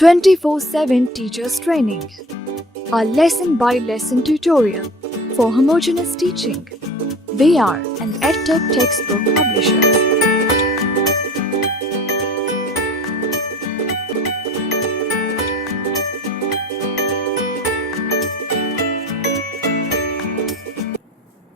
24/7 Teachers Training, a lesson-by-lesson tutorial for homogeneous teaching. We are an EdTech textbook publisher.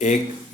1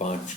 5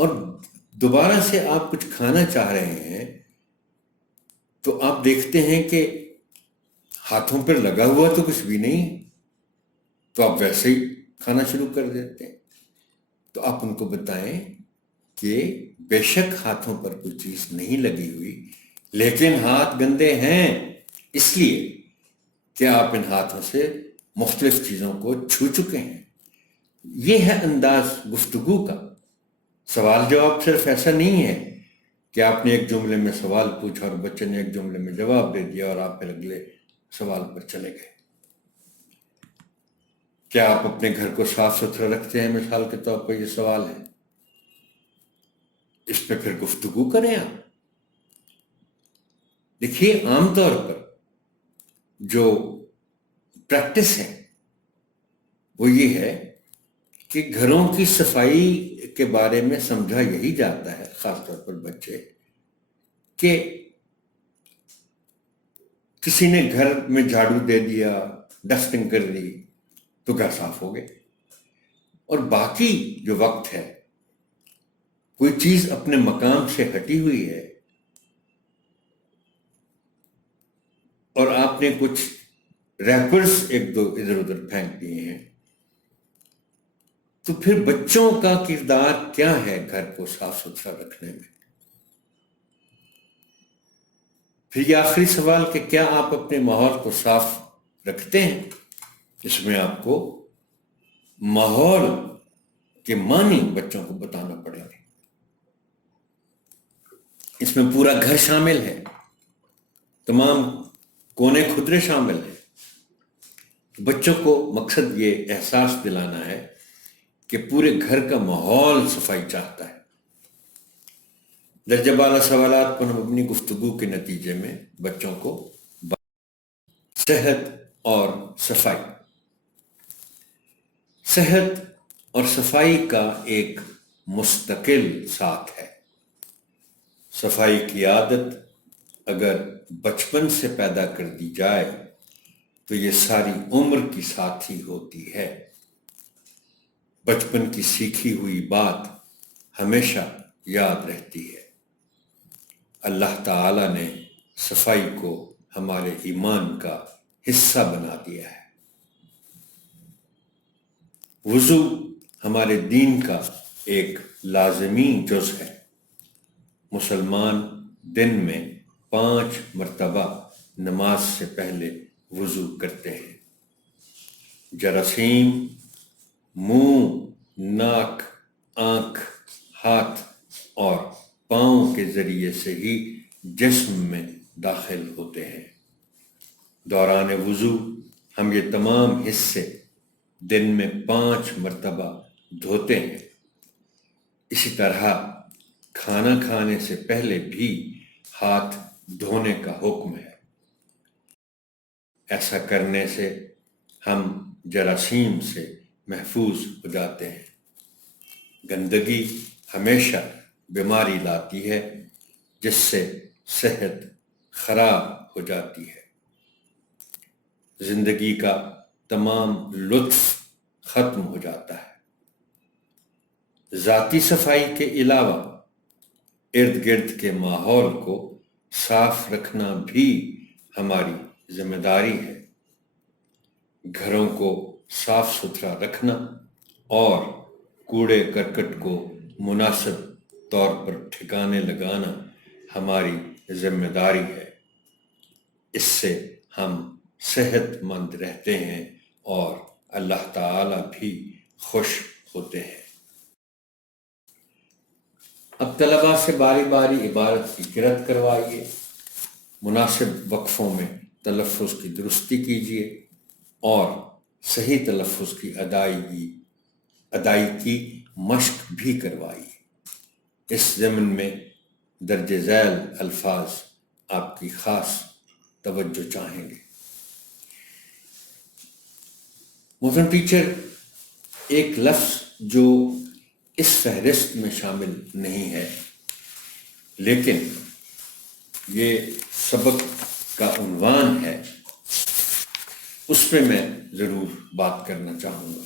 اور دوبارہ سے آپ کچھ کھانا چاہ رہے ہیں تو آپ دیکھتے ہیں کہ ہاتھوں پر لگا ہوا تو کچھ بھی نہیں، تو آپ ویسے ہی کھانا شروع کر دیتے ہیں۔ تو آپ ان کو بتائیں کہ بے شک ہاتھوں پر کوئی چیز نہیں لگی ہوئی، لیکن ہاتھ گندے ہیں اس لیے کہ آپ ان ہاتھوں سے مختلف چیزوں کو چھو چکے ہیں۔ یہ ہے انداز گفتگو کا۔ سوال جواب صرف ایسا نہیں ہے کہ آپ نے ایک جملے میں سوال پوچھا اور بچے نے ایک جملے میں جواب دے دیا اور آپ پھر اگلے سوال پر چلے گئے۔ کیا آپ اپنے گھر کو صاف ستھرا رکھتے ہیں؟ مثال کے طور پر یہ سوال ہے، اس پہ پھر گفتگو کریں آپ۔ دیکھیے، عام طور پر جو پریکٹس ہے وہ یہ ہے کہ گھروں کی صفائی کے بارے میں سمجھا یہی جاتا ہے، خاص طور پر بچے، کہ کسی نے گھر میں جھاڑو دے دیا، ڈسٹنگ کر دی تو گھر صاف ہو گئے، اور باقی جو وقت ہے کوئی چیز اپنے مقام سے ہٹی ہوئی ہے اور آپ نے کچھ ریپرز ایک دو ادھر ادھر پھینک دیے ہیں، تو پھر بچوں کا کردار کیا ہے گھر کو صاف ستھرا رکھنے میں؟ پھر یہ آخری سوال کہ کیا آپ اپنے ماحول کو صاف رکھتے ہیں؟ اس میں آپ کو ماحول کے معنی بچوں کو بتانا پڑیں گے۔ اس میں پورا گھر شامل ہے، تمام کونے خدرے شامل ہیں۔ بچوں کو مقصد یہ احساس دلانا ہے کہ پورے گھر کا ماحول صفائی چاہتا ہے۔ درجہ بالا سوالات پر مبنی گفتگو کے نتیجے میں بچوں کو صحت اور صفائی، صحت اور صفائی کا ایک مستقل ساتھ ہے۔ صفائی کی عادت اگر بچپن سے پیدا کر دی جائے تو یہ ساری عمر کی ساتھی ہوتی ہے۔ بچپن کی سیکھی ہوئی بات ہمیشہ یاد رہتی ہے۔ اللہ تعالیٰ نے صفائی کو ہمارے ایمان کا حصہ بنا دیا ہے۔ وضو ہمارے دین کا ایک لازمی جز ہے۔ مسلمان دن میں 5 مرتبہ نماز سے پہلے وضو کرتے ہیں۔ جراثیم منہ، ناک، آنکھ، ہاتھ اور پاؤں کے ذریعے سے ہی جسم میں داخل ہوتے ہیں۔ دوران وضو ہم یہ تمام حصے دن میں 5 مرتبہ دھوتے ہیں۔ اسی طرح کھانا کھانے سے پہلے بھی ہاتھ دھونے کا حکم ہے۔ ایسا کرنے سے ہم جراثیم سے محفوظ ہو جاتے ہیں۔ گندگی ہمیشہ بیماری لاتی ہے، جس سے صحت خراب ہو جاتی ہے۔ زندگی کا تمام لطف ختم ہو جاتا ہے۔ ذاتی صفائی کے علاوہ ارد گرد کے ماحول کو صاف رکھنا بھی ہماری ذمہ داری ہے۔ گھروں کو صاف ستھرا رکھنا اور کوڑے کرکٹ کو مناسب طور پر ٹھکانے لگانا ہماری ذمہ داری ہے۔ اس سے ہم صحت مند رہتے ہیں اور اللہ تعالیٰ بھی خوش ہوتے ہیں۔ اب طلباء سے باری باری عبارت کی قرأت کروائیے، مناسب وقفوں میں تلفظ کی درستی کیجیے اور صحیح تلفظ کی ادائیگی کی مشق بھی کروائیے۔ اس ضمن میں درج ذیل الفاظ آپ کی خاص توجہ چاہیں گے۔ محترم ٹیچر، ایک لفظ جو اس فہرست میں شامل نہیں ہے لیکن یہ سبق کا عنوان ہے، اس پہ میں ضرور بات کرنا چاہوں گا،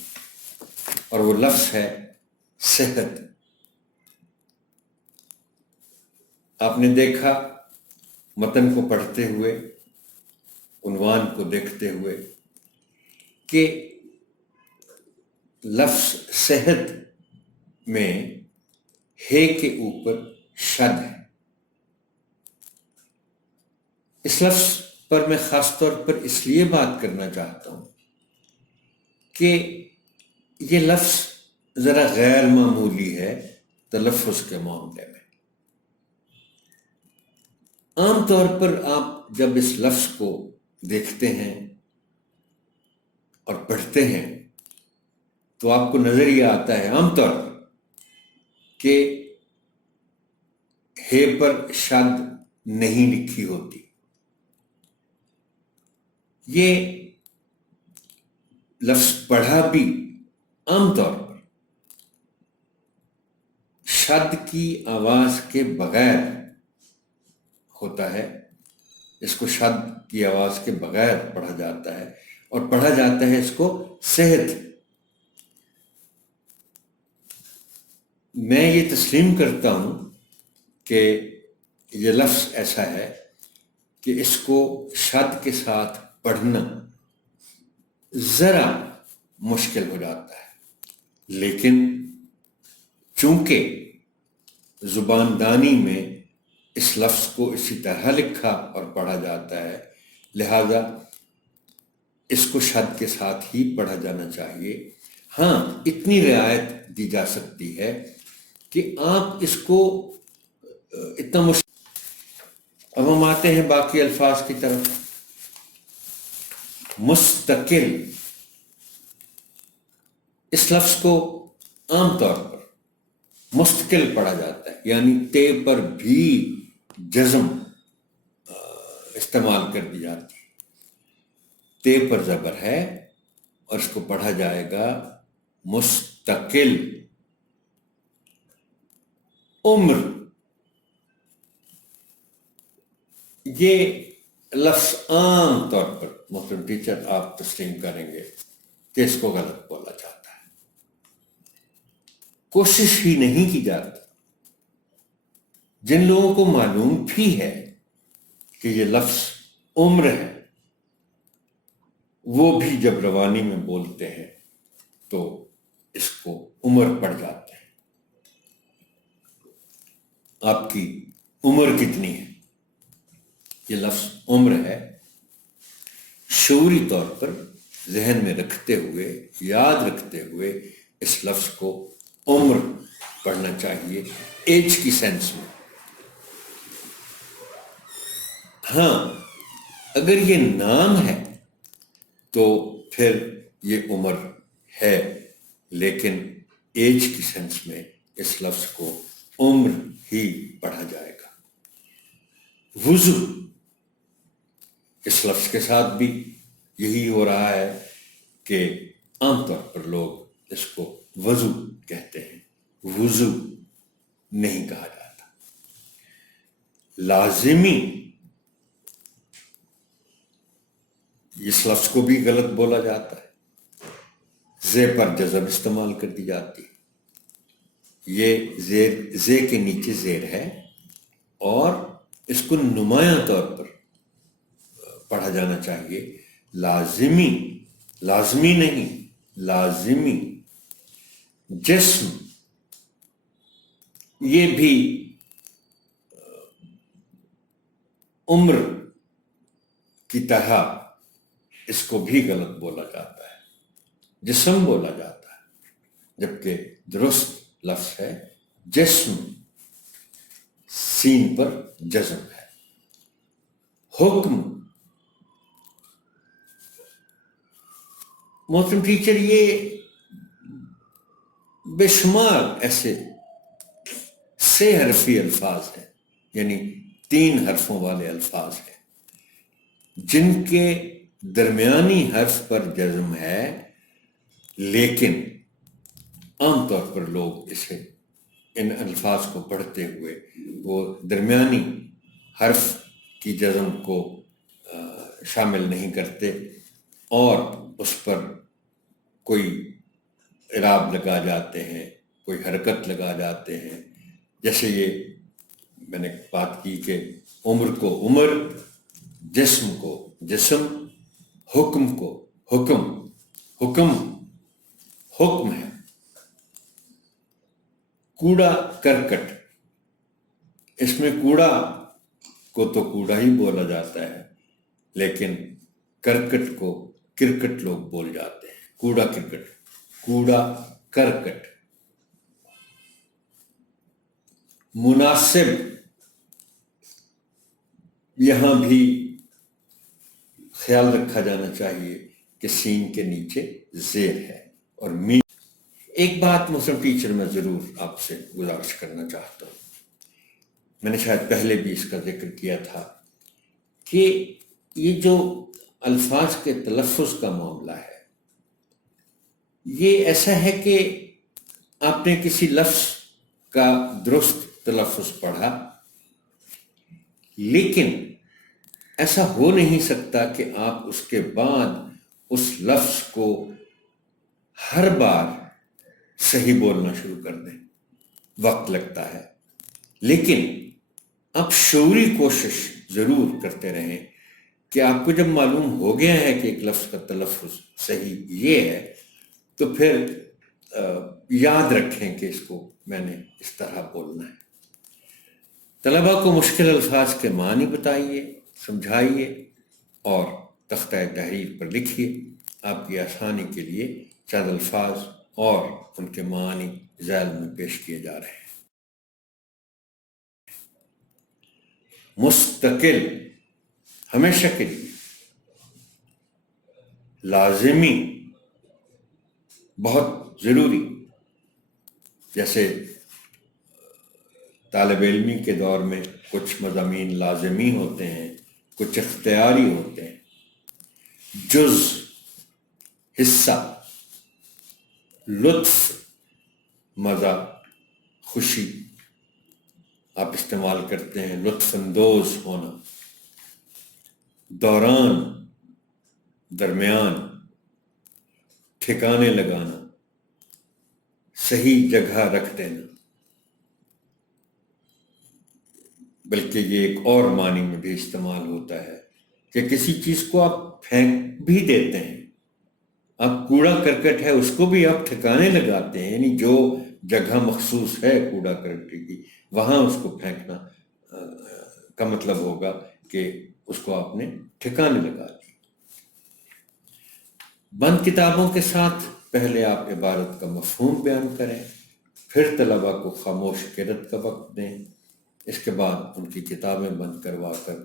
اور وہ لفظ ہے صحت۔ آپ نے دیکھا متن کو پڑھتے ہوئے، عنوان کو دیکھتے ہوئے، کہ لفظ صحت میں ہے کے اوپر شد ہے۔ اس لفظ پر میں خاص طور پر اس لیے بات کرنا چاہتا ہوں کہ یہ لفظ ذرا غیر معمولی ہے تلفظ کے معاملے میں۔ عام طور پر آپ جب اس لفظ کو دیکھتے ہیں اور پڑھتے ہیں تو آپ کو نظر یہ آتا ہے عام طور پر کہ ہے پر شد نہیں لکھی ہوتی۔ یہ لفظ پڑھا بھی عام طور پر شد کی آواز کے بغیر ہوتا ہے، اس کو شد کی آواز کے بغیر پڑھا جاتا ہے، اور پڑھا جاتا ہے اس کو صحت۔ میں یہ تسلیم کرتا ہوں کہ یہ لفظ ایسا ہے کہ اس کو شد کے ساتھ پڑھنا ذرا مشکل ہو جاتا ہے، لیکن چونکہ زبان دانی میں اس لفظ کو اسی طرح لکھا اور پڑھا جاتا ہے، لہذا اس کو شد کے ساتھ ہی پڑھا جانا چاہیے۔ ہاں، اتنی رعایت دی جا سکتی ہے کہ آپ اس کو اتنا مشکل۔ اب ہم آتے ہیں باقی الفاظ کی طرف۔ مستقل، اس لفظ کو عام طور پر مستقل پڑھا جاتا ہے، یعنی تے پر بھی جزم استعمال کر دی جاتی ہے۔ تے پر زبر ہے اور اس کو پڑھا جائے گا مستقل۔ عمر، یہ لفظ عام طور پر محترم ٹیچر آپ تسلیم کریں گے کہ اس کو غلط بولا جاتا ہے، کوشش ہی نہیں کی جاتی۔ جن لوگوں کو معلوم بھی ہے کہ یہ لفظ عمر ہے، وہ بھی جب روانی میں بولتے ہیں تو اس کو عمر پڑ جاتے ہیں۔ آپ کی عمر کتنی ہے؟ یہ لفظ عمر ہے۔ شعوری طور پر ذہن میں رکھتے ہوئے، یاد رکھتے ہوئے اس لفظ کو عمر پڑھنا چاہیے ایج کی سینس میں۔ ہاں، اگر یہ نام ہے تو پھر یہ عمر ہے، لیکن ایج کی سینس میں اس لفظ کو عمر ہی پڑھا جائے گا۔ وضو، اس لفظ کے ساتھ بھی یہی ہو رہا ہے کہ عام طور پر لوگ اس کو وضو کہتے ہیں، وضو نہیں کہا جاتا۔ لازمی، اس لفظ کو بھی غلط بولا جاتا ہے، زے پر جزم استعمال کر دی جاتی ہے۔ یہ زے کے نیچے زیر ہے اور اس کو نمایاں طور پر پڑھا جانا چاہیے لازمی، لازمی نہیں، لازمی۔ جسم، یہ بھی عمر کی طرح اس کو بھی غلط بولا جاتا ہے، جسم بولا جاتا ہے، جبکہ درست لفظ ہے جسم، سین پر جزم ہے۔ حکم، محترم ٹیچر یہ بے شمار ایسے 6 حرفی الفاظ ہیں، یعنی 3 حرفوں والے الفاظ ہیں جن کے درمیانی حرف پر جزم ہے، لیکن عام طور پر لوگ اسے، ان الفاظ کو پڑھتے ہوئے وہ درمیانی حرف کی جزم کو شامل نہیں کرتے اور اس پر کوئی اعراب لگا جاتے ہیں، کوئی حرکت لگا جاتے ہیں، جیسے یہ میں نے بات کی کہ عمر کو عمر، جسم کو جسم، حکم کو حکم، حکم حکم ہے، کوڑا کرکٹ، اس میں کوڑا کو تو کوڑا ہی بولا جاتا ہے، لیکن کرکٹ کو کرکٹ لوگ بول جاتے ہیں، کوڑا کرکٹ، کوڑا کرکٹ۔ مناسب، یہاں بھی خیال رکھا جانا چاہیے کہ سین کے نیچے زیر ہے اور مین۔ ایک بات محترم ٹیچر میں ضرور آپ سے گزارش کرنا چاہتا ہوں، میں نے شاید پہلے بھی اس کا ذکر کیا تھا کہ یہ جو الفاظ کے تلفظ کا معاملہ ہے، یہ ایسا ہے کہ آپ نے کسی لفظ کا درست تلفظ پڑھا، لیکن ایسا ہو نہیں سکتا کہ آپ اس کے بعد اس لفظ کو ہر بار صحیح بولنا شروع کر دیں، وقت لگتا ہے، لیکن آپ شعوری کوشش ضرور کرتے رہیں کہ آپ کو جب معلوم ہو گیا ہے کہ ایک لفظ کا تلفظ صحیح یہ ہے، تو پھر یاد رکھیں کہ اس کو میں نے اس طرح بولنا ہے۔ طلباء کو مشکل الفاظ کے معنی بتائیے، سمجھائیے اور تختہ تحریر پر لکھیے۔ آپ کی آسانی کے لیے چند الفاظ اور ان کے معنی ذیل میں پیش کیے جا رہے ہیں۔ مستقل، ہمیشہ کے لیے، لازمی، بہت ضروری، جیسے طالب علمی کے دور میں کچھ مضامین لازمی ہوتے ہیں، کچھ اختیاری ہوتے ہیں۔ جز، حصہ، لطف، مزہ، خوشی، آپ استعمال کرتے ہیں، لطف اندوز ہونا۔ دوران، درمیان، ٹھکانے لگانا، صحیح جگہ رکھ دینا۔ بلکہ یہ ایک اور معنی میں بھی استعمال ہوتا ہے کہ کسی چیز کو آپ پھینک بھی دیتے ہیں، آپ کوڑا کرکٹ ہے اس کو بھی آپ ٹھکانے لگاتے ہیں، یعنی جو جگہ مخصوص ہے کوڑا کرکٹ کی، وہاں اس کو پھینکنا کا مطلب ہوگا کہ اس کو آپ نے ٹھکانے لگا دی۔ بند کتابوں کے ساتھ پہلے آپ عبارت کا مفہوم بیان کریں، پھر طلباء کو خاموش قرأت کا وقت دیں، اس کے بعد ان کی کتابیں بند کروا کر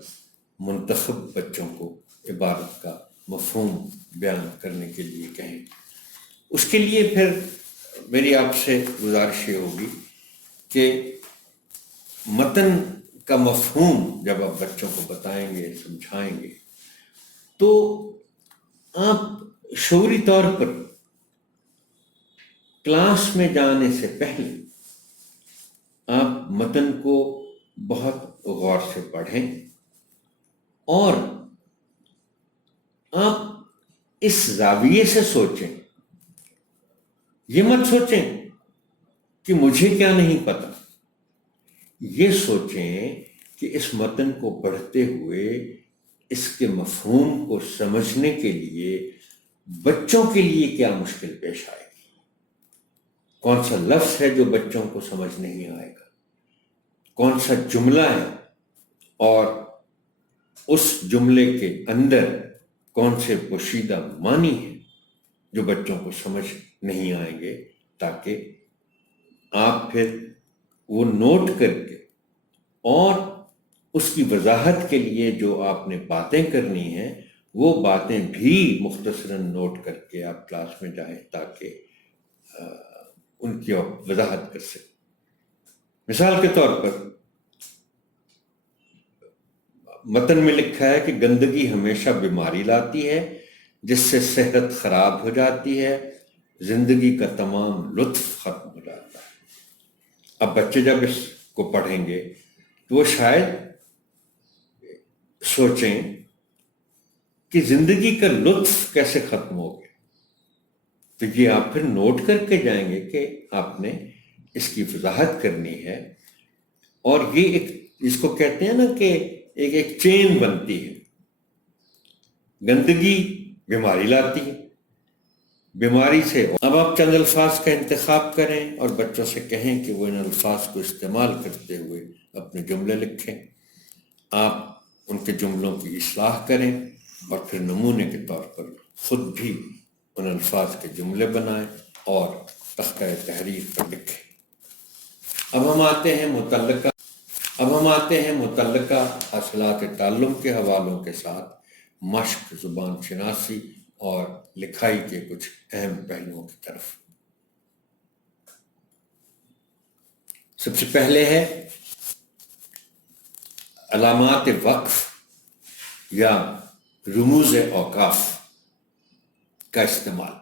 منتخب بچوں کو عبارت کا مفہوم بیان کرنے کے لیے کہیں۔ اس کے لیے پھر میری آپ سے گزارش یہ ہوگی کہ متن کا مفہوم جب آپ بچوں کو بتائیں گے، سمجھائیں گے، تو آپ شعوری طور پر کلاس میں جانے سے پہلے آپ متن کو بہت غور سے پڑھیں اور آپ اس زاویے سے سوچیں، یہ مت سوچیں کہ مجھے کیا نہیں پتا، یہ سوچیں کہ اس متن کو پڑھتے ہوئے اس کے مفہوم کو سمجھنے کے لیے بچوں کے لیے کیا مشکل پیش آئے گی، کون سا لفظ ہے جو بچوں کو سمجھ نہیں آئے گا، کون سا جملہ ہے اور اس جملے کے اندر کون سے پوشیدہ معنی ہیں جو بچوں کو سمجھ نہیں آئیں گے، تاکہ آپ پھر وہ نوٹ کر کے اور اس کی وضاحت کے لیے جو آپ نے باتیں کرنی ہیں وہ باتیں بھی مختصراً نوٹ کر کے آپ کلاس میں جائیں تاکہ ان کی وضاحت کر سکیں۔ مثال کے طور پر متن میں لکھا ہے کہ گندگی ہمیشہ بیماری لاتی ہے جس سے صحت خراب ہو جاتی ہے، زندگی کا تمام لطف ختم ہو جاتا ہے۔ اب بچے جب اس کو پڑھیں گے تو وہ شاید سوچیں کہ زندگی کا لطف کیسے ختم ہو گیا، تو یہ آپ پھر نوٹ کر کے جائیں گے کہ آپ نے اس کی وضاحت کرنی ہے، اور یہ ایک اس کو کہتے ہیں نا کہ ایک چین بنتی ہے. گندگی بیماری لاتی ہے، بیماری سے. اب آپ چند الفاظ کا انتخاب کریں اور بچوں سے کہیں کہ وہ ان الفاظ کو استعمال کرتے ہوئے اپنے جملے لکھیں. آپ ان کے جملوں کی اصلاح کریں اور پھر نمونے کے طور پر خود بھی ان الفاظ کے جملے بنائیں اور تختہ تحریر پر لکھیں. اب ہم آتے ہیں متعلقہ حاصلات تعلم کے حوالوں کے ساتھ مشق، زبان شناسی اور لکھائی کے کچھ اہم پہلوؤں کی طرف. سب سے پہلے ہے علامات وقف یا رموز اوقاف کا استعمال.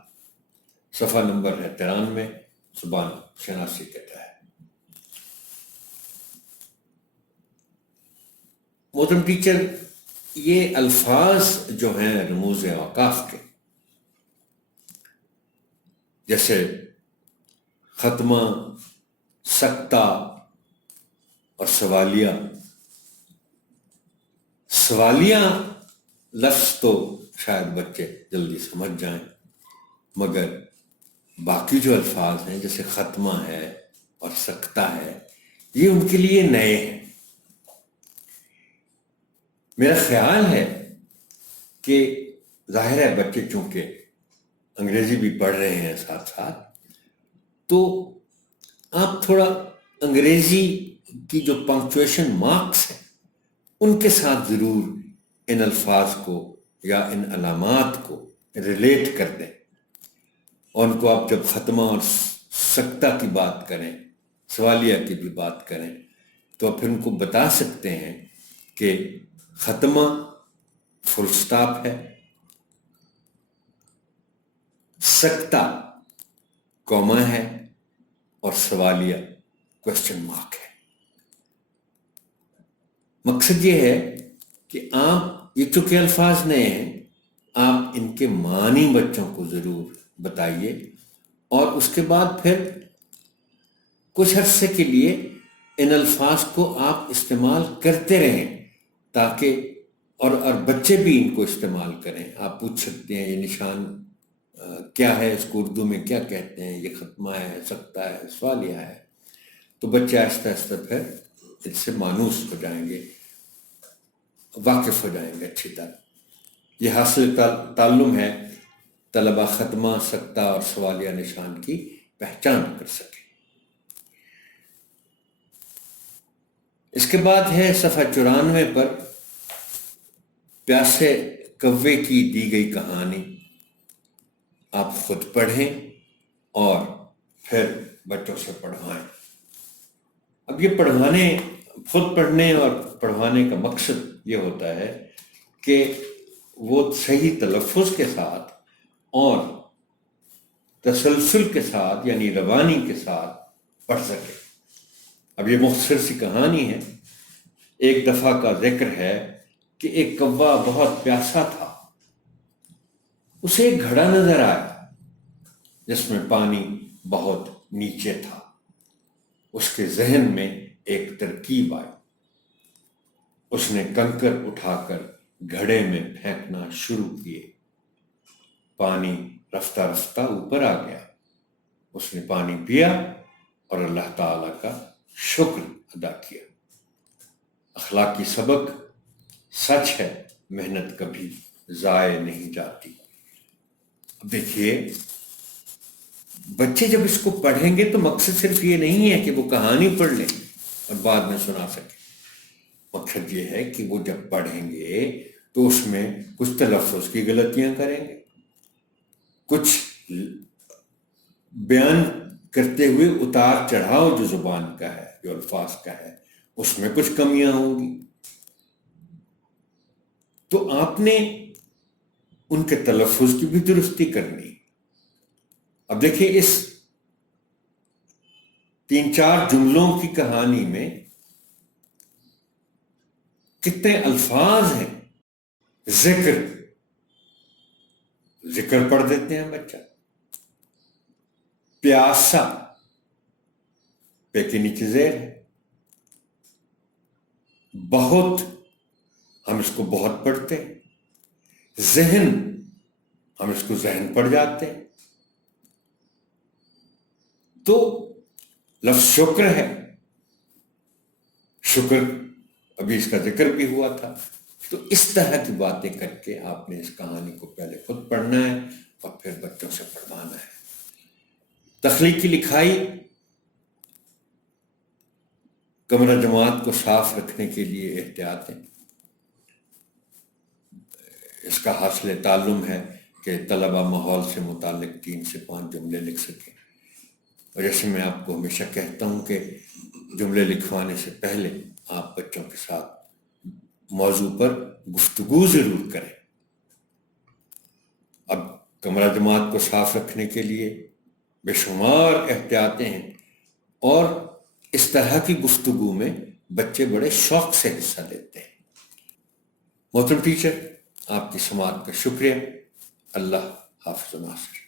صفحہ نمبر ہے 93 زبان شناسی کے تحت. محترم ٹیچر، یہ الفاظ جو ہیں رموز اوقاف کے، جیسے ختمہ، سکتہ اور سوالیہ. سوالیہ لفظ تو شاید بچے جلدی سمجھ جائیں، مگر باقی جو الفاظ ہیں جیسے ختمہ ہے اور سکتہ ہے، یہ ان کے لیے نئے ہیں. میرا خیال ہے کہ ظاہر ہے بچے چونکہ انگریزی بھی پڑھ رہے ہیں ساتھ ساتھ، تو آپ تھوڑا انگریزی کی جو پنکچویشن مارکس ہیں ان کے ساتھ ضرور ان الفاظ کو یا ان علامات کو ریلیٹ کر دیں. اور ان کو آپ جب ختمہ اور سکتہ کی بات کریں، سوالیہ کی بھی بات کریں، تو پھر ان کو بتا سکتے ہیں کہ ختمہ فل سٹاپ ہے، سکتہ کوما ہے اور سوالیہ کوشچن مارک ہے. مقصد یہ ہے کہ آپ یہ چونکہ الفاظ نئے ہیں، آپ ان کے معنی بچوں کو ضرور بتائیے اور اس کے بعد پھر کچھ عرصے کے لیے ان الفاظ کو آپ استعمال کرتے رہیں تاکہ اور بچے بھی ان کو استعمال کریں. آپ پوچھ سکتے ہیں یہ نشان کیا ہے، اس کو اردو میں کیا کہتے ہیں، یہ ختمہ ہے، سکتہ ہے، سوالیہ ہے. تو بچے آہستہ آہستہ پھر اس سے مانوس ہو جائیں گے، واقف ہو جائیں گے اچھی طرح. یہ حاصل تعلم ہے طلبہ ختمہ، سکتہ اور سوالیہ نشان کی پہچان کر سکیں. اس کے بعد ہے صفحہ 94 پر پیاسے کوے کی دی گئی کہانی. آپ خود پڑھیں اور پھر بچوں سے پڑھوائیں. اب یہ خود پڑھنے اور پڑھوانے کا مقصد یہ ہوتا ہے کہ وہ صحیح تلفظ کے ساتھ اور تسلسل کے ساتھ یعنی روانی کے ساتھ پڑھ سکے. اب یہ مختصر سی کہانی ہے. ایک دفعہ کا ذکر ہے کہ ایک کوا بہت پیاسا تھا. اسے ایک گھڑا نظر آیا جس میں پانی بہت نیچے تھا. اس کے ذہن میں ایک ترکیب آئی. اس نے کنکر اٹھا کر گھڑے میں پھینکنا شروع کیے. پانی رفتہ رفتہ اوپر آ گیا. اس نے پانی پیا اور اللہ تعالیٰ کا شکر ادا کیا. اخلاقی سبق: سچ ہے محنت کبھی ضائع نہیں جاتی. اب دیکھیے بچے جب اس کو پڑھیں گے تو مقصد صرف یہ نہیں ہے کہ وہ کہانی پڑھ لیں اور بعد میں سنا سکیں. مقصد یہ ہے کہ وہ جب پڑھیں گے تو اس میں کچھ تلفظ کی غلطیاں کریں گے، کچھ بیان کرتے ہوئے اتار چڑھاؤ جو زبان کا ہے، جو الفاظ کا ہے، اس میں کچھ کمیاں ہوں گی. تو آپ نے ان کے تلفظ کی بھی درستی کرنی. اب دیکھیں اس 3-4 جملوں کی کہانی میں کتنے الفاظ ہیں. ذکر پڑھ دیتے ہیں بچہ. پیاسا، پے کے نیچے زیر ہے. بہت ہم اس کو بہت پڑھتے ہیں، ذہن ہم اس کو ذہن پڑھ جاتے ہیں. تو لفظ شکر ہے، شکر ابھی اس کا ذکر بھی ہوا تھا. تو اس طرح کی باتیں کر کے آپ نے اس کہانی کو پہلے خود پڑھنا ہے اور پھر بچوں سے پڑھوانا ہے. تخلیقی لکھائی، کمرہ جماعت کو صاف رکھنے کے لیے احتیاطیں. اس کا حاصل تعلم ہے کہ طلبہ ماحول سے متعلق 3 سے 5 جملے لکھ سکیں. اور جیسے میں آپ کو ہمیشہ کہتا ہوں کہ جملے لکھوانے سے پہلے آپ بچوں کے ساتھ موضوع پر گفتگو ضرور کریں. اب کمرہ جماعت کو صاف رکھنے کے لیے بے شمار احتیاطیں ہیں، اور اس طرح کی گفتگو میں بچے بڑے شوق سے حصہ لیتے ہیں. محترم ٹیچر، آپ کی سماعت کا شکریہ. اللہ حافظ و ناصر.